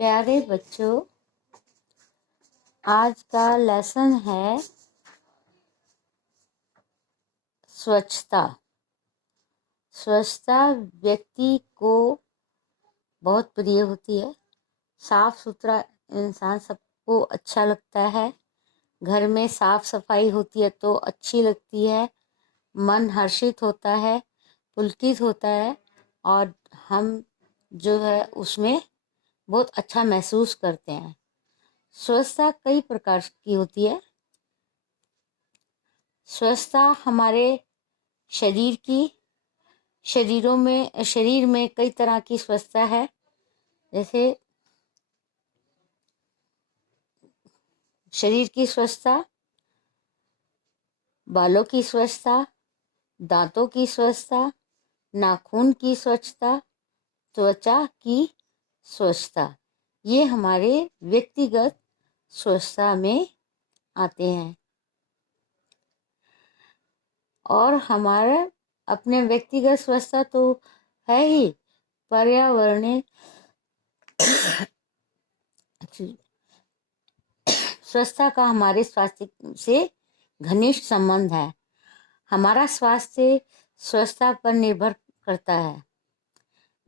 प्यारे बच्चों, आज का लेसन है स्वच्छता। स्वच्छता व्यक्ति को बहुत प्रिय होती है। साफ सुथरा इंसान सबको अच्छा लगता है। घर में साफ सफाई होती है तो अच्छी लगती है, मन हर्षित होता है, पुलकित होता है और हम जो है उसमें बहुत अच्छा महसूस करते हैं। स्वच्छता कई प्रकार की होती है। स्वच्छता हमारे शरीर में कई तरह की स्वच्छता है। जैसे शरीर की स्वच्छता, बालों की स्वच्छता, दांतों की स्वच्छता, नाखून की स्वच्छता, त्वचा की स्वच्छता, ये हमारे व्यक्तिगत स्वच्छता में आते हैं। और हमारा अपने व्यक्तिगत स्वच्छता तो है ही, पर्यावरणीय स्वच्छता का हमारे स्वास्थ्य से घनिष्ठ संबंध है। हमारा स्वास्थ्य स्वच्छता पर निर्भर करता है।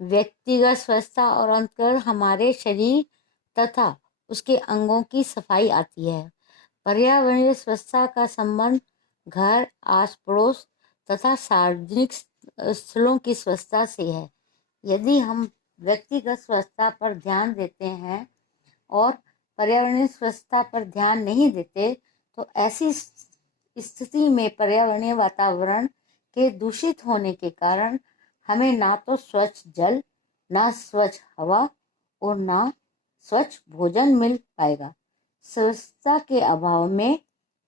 व्यक्तिगत स्वच्छता और अंततः हमारे शरीर तथा उसके अंगों की सफाई आती है। पर्यावरणीय स्वच्छता का संबंध घर, आस पड़ोस तथा सार्वजनिक स्थलों की स्वच्छता से है। यदि हम व्यक्तिगत स्वच्छता पर ध्यान देते हैं और पर्यावरणीय स्वच्छता पर ध्यान नहीं देते तो ऐसी स्थिति में पर्यावरणीय वातावरण के दूषित होने के कारण हमें ना तो स्वच्छ जल, ना स्वच्छ हवा और ना स्वच्छ भोजन मिल पाएगा। स्वच्छता के अभाव में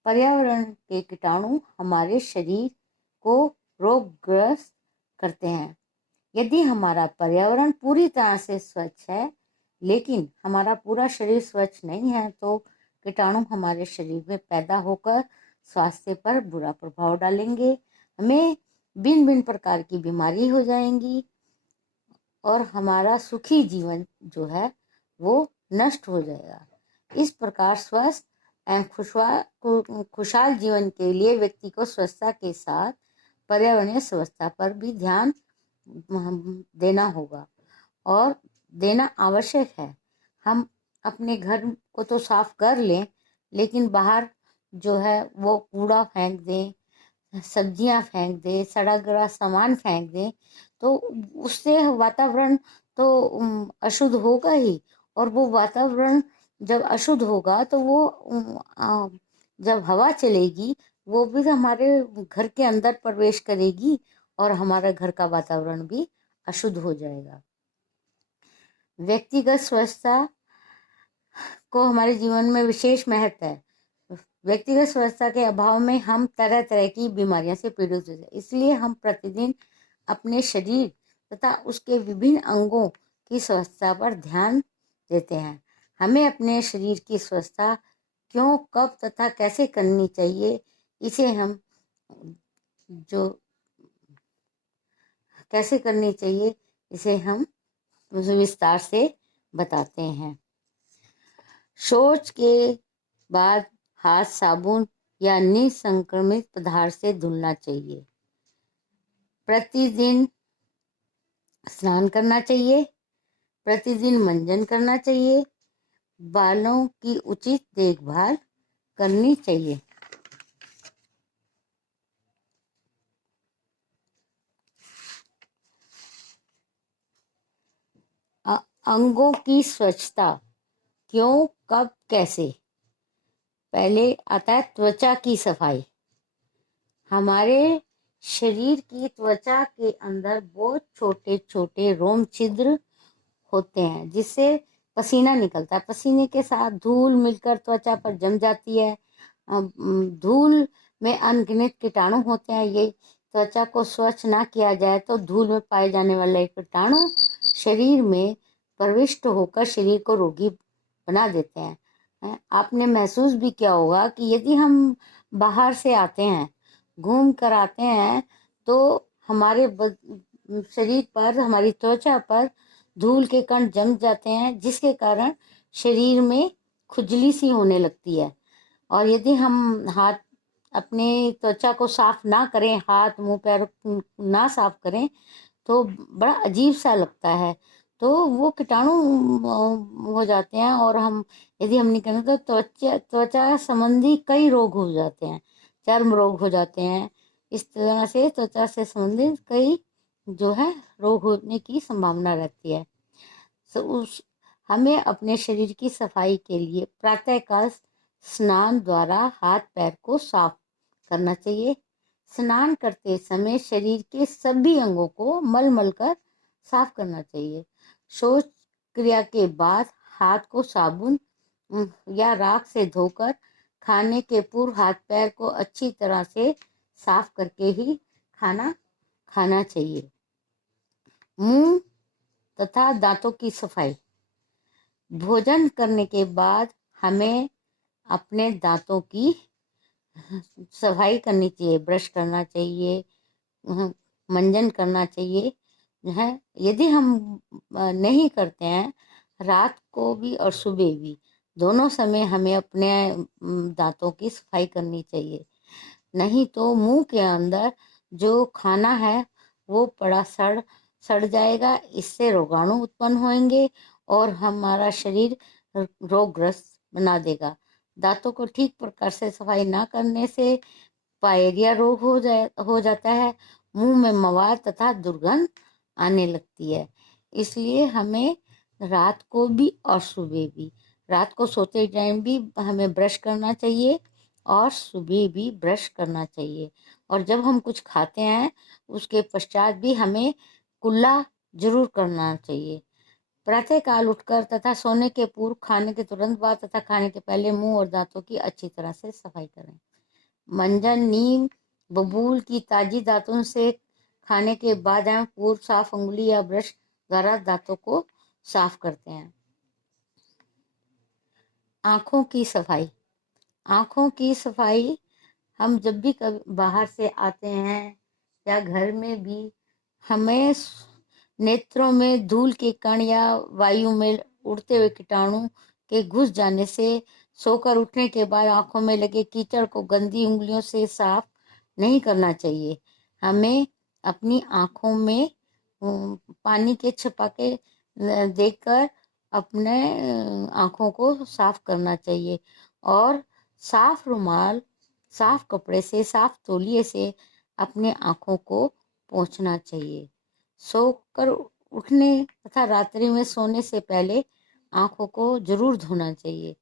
पर्यावरण के कीटाणु हमारे शरीर को रोगग्रस्त करते हैं। यदि हमारा पर्यावरण पूरी तरह से स्वच्छ है लेकिन हमारा पूरा शरीर स्वच्छ नहीं है तो कीटाणु हमारे शरीर में पैदा होकर स्वास्थ्य पर बुरा प्रभाव डालेंगे। हमें भिन्न भिन्न प्रकार की बीमारी हो जाएंगी और हमारा सुखी जीवन जो है वो नष्ट हो जाएगा। इस प्रकार स्वस्थ एवं खुशहाल जीवन के लिए व्यक्ति को स्वच्छता के साथ पर्यावरणीय स्वच्छता पर भी ध्यान देना होगा और देना आवश्यक है। हम अपने घर को तो साफ कर लें लेकिन बाहर जो है वो कूड़ा फेंक दें, सब्जियां फेंक दें, सड़ा गला सामान फेंक दें तो उससे वातावरण तो अशुद्ध होगा ही। और वो वातावरण जब अशुद्ध होगा तो वो जब हवा चलेगी वो भी हमारे घर के अंदर प्रवेश करेगी और हमारा घर का वातावरण भी अशुद्ध हो जाएगा। व्यक्तिगत स्वच्छता को हमारे जीवन में विशेष महत्व है। व्यक्तिगत स्वच्छता के अभाव में हम तरह तरह की बीमारियों से पीड़ित होते हैं। इसलिए हम प्रतिदिन अपने शरीर तथा उसके विभिन्न अंगों की स्वच्छता पर ध्यान देते हैं। हमें अपने शरीर की स्वच्छता क्यों, कब तथा कैसे करनी चाहिए, इसे हम विस्तार से बताते हैं। शौच के बाद हाथ साबुन या निसंक्रमित पदार्थ से धुलना चाहिए। प्रतिदिन स्नान करना चाहिए। प्रतिदिन मंजन करना चाहिए। बालों की उचित देखभाल करनी चाहिए। अंगों की स्वच्छता क्यों, कब, कैसे। पहले आता है त्वचा की सफाई। हमारे शरीर की त्वचा के अंदर बहुत छोटे छोटे रोम छिद्र होते हैं जिससे पसीना निकलता है। पसीने के साथ धूल मिलकर त्वचा पर जम जाती है। धूल में अनगिनत कीटाणु होते हैं। ये त्वचा को स्वच्छ ना किया जाए तो धूल में पाए जाने वाले कीटाणु शरीर में प्रविष्ट होकर शरीर को रोगी बना देते हैं। आपने महसूस भी किया होगा कि यदि हम बाहर से आते हैं, घूम कर आते हैं तो हमारे शरीर पर, हमारी त्वचा पर धूल के कण जम जाते हैं, जिसके कारण शरीर में खुजली सी होने लगती है। और यदि हम हाथ अपने त्वचा को साफ ना करें, हाथ मुंह पैर ना साफ करें, तो बड़ा अजीब सा लगता है। तो वो कीटाणु हो जाते हैं, और हम यदि हम नहीं करें तो त्वचा त्वचा संबंधी कई रोग हो जाते हैं, चर्म रोग हो जाते हैं। इस तरह से त्वचा से संबंधित कई जो है रोग होने की संभावना रहती है। तो उस हमें अपने शरीर की सफाई के लिए प्रातःकाल स्नान द्वारा हाथ पैर को साफ करना चाहिए। स्नान करते समय शरीर के सभी अंगों को मल मल कर साफ करना चाहिए। शौच क्रिया के बाद हाथ को साबुन या राख से धोकर खाने के पूर्व हाथ पैर को अच्छी तरह से साफ करके ही खाना खाना चाहिए। मुंह तथा दांतों की सफाई। भोजन करने के बाद हमें अपने दांतों की सफाई करनी चाहिए, ब्रश करना चाहिए, मंजन करना चाहिए है। यदि हम नहीं करते हैं, रात को भी और सुबह भी, दोनों समय हमें अपने दांतों की सफाई करनी चाहिए। नहीं तो मुंह के अंदर जो खाना है वो बड़ा सड़ जाएगा, इससे रोगाणु उत्पन्न होंगे और हमारा शरीर रोगग्रस्त बना देगा। दांतों को ठीक प्रकार से सफाई ना करने से पायरिया रोग हो जाता है, मुंह में मवाद तथा दुर्गंध आने लगती है। इसलिए हमें रात को भी और सुबह भी, रात को सोते टाइम भी हमें ब्रश करना चाहिए और सुबह भी ब्रश करना चाहिए। और जब हम कुछ खाते हैं उसके पश्चात भी हमें कुल्ला जरूर करना चाहिए। प्रातःकाल उठकर तथा सोने के पूर्व, खाने के तुरंत बाद तथा खाने के पहले मुंह और दांतों की अच्छी तरह से सफाई करें। मंजन, नीम, बबूल की ताजी दांतों से खाने के बाद हम पूर्व साफ उंगली या ब्रश द्वारा दांतों को साफ करते हैं। आँखों की सफाई। आँखों की सफाई हम जब भी कभी बाहर से आते हैं या घर में भी, हमें नेत्रों में धूल के कण या वायु में उड़ते हुए कीटाणु के घुस जाने से, सोकर उठने के बाद आंखों में लगे कीचड़ को गंदी उंगलियों से साफ नहीं करना चाहिए। हमें अपनी आंखों में पानी के छपाके देकर अपने आंखों को साफ करना चाहिए। और साफ रुमाल, साफ कपड़े से, साफ तौलिए से अपने आंखों को पोंछना चाहिए। सोकर उठने तथा रात्रि में सोने से पहले आंखों को जरूर धोना चाहिए।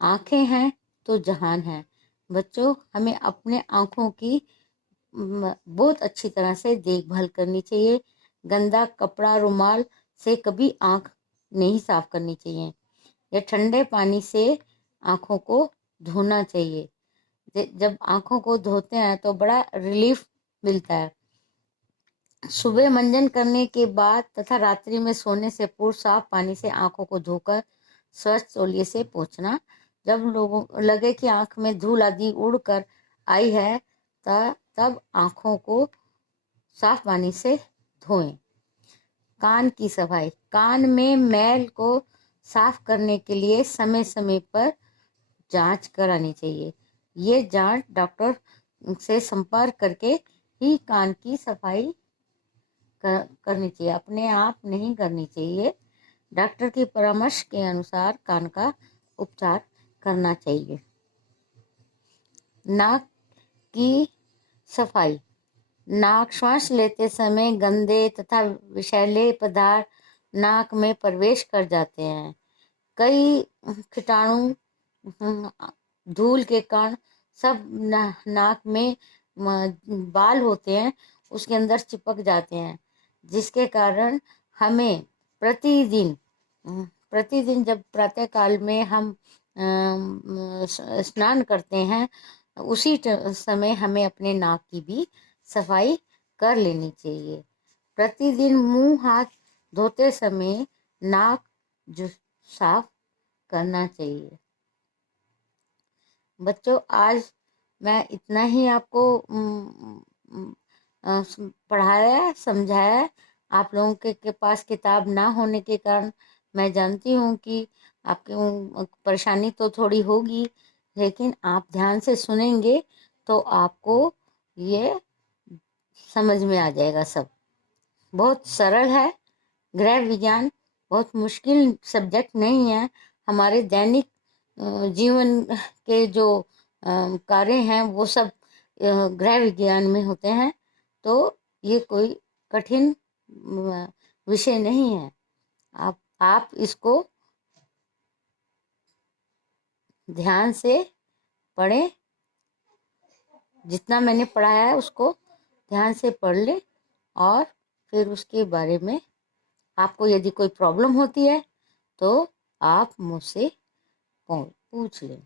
आंखें हैं तो जहान है। बच्चों, हमें अपने आंखों की बहुत अच्छी तरह से देखभाल करनी चाहिए। गंदा कपड़ा, रुमाल से कभी आंख नहीं साफ करनी चाहिए। या ठंडे पानी से आंखों को धोना चाहिए। जब आंखों को धोते हैं तो बड़ा रिलीफ मिलता है। सुबह मंजन करने के बाद तथा रात्रि में सोने से पूर्व साफ पानी से आंखों को धोकर स्वच्छ तौलिए से पोंछना। जब लोगों लगे कि आंख में धूल आदि उड़कर आई है, तब आंखों को साफ पानी से धोएं। कान की सफाई। कान में मैल को साफ करने के लिए समय समय पर जांच करानी चाहिए। ये जांच डॉक्टर से संपर्क करके ही कान की सफाई करनी चाहिए, अपने आप नहीं करनी चाहिए। डॉक्टर की परामर्श के अनुसार कान का उपचार करना चाहिए। नाक की सफाई। नाक, श्वास लेते समय गंदे तथा विषैले पदार्थ नाक में प्रवेश कर जाते हैं। कई कीटाणु, धूल के कण सब नाक में बाल होते हैं उसके अंदर चिपक जाते हैं, जिसके कारण हमें प्रतिदिन जब प्रातः काल में हम स्नान करते हैं, उसी समय हमें अपने नाक की भी सफाई कर लेनी चाहिए। प्रतिदिन मुंह हाथ धोते समय नाक जो साफ करना चाहिए। बच्चों, आज मैं इतना ही आपको पढ़ाया, समझाया। आप लोगों के पास किताब ना होने के कारण मैं जानती हूँ कि आपकी परेशानी तो थोड़ी होगी, लेकिन आप ध्यान से सुनेंगे तो आपको ये समझ में आ जाएगा सब। बहुत सरल है। गृह विज्ञान बहुत मुश्किल सब्जेक्ट नहीं है। हमारे दैनिक जीवन के जो कार्य हैं वो सब गृह विज्ञान में होते हैं, तो ये कोई कठिन विषय नहीं है। आप इसको ध्यान से पढ़ें। जितना मैंने पढ़ाया है उसको ध्यान से पढ़ ले, और फिर उसके बारे में आपको यदि कोई प्रॉब्लम होती है तो आप मुझसे पूछ लें।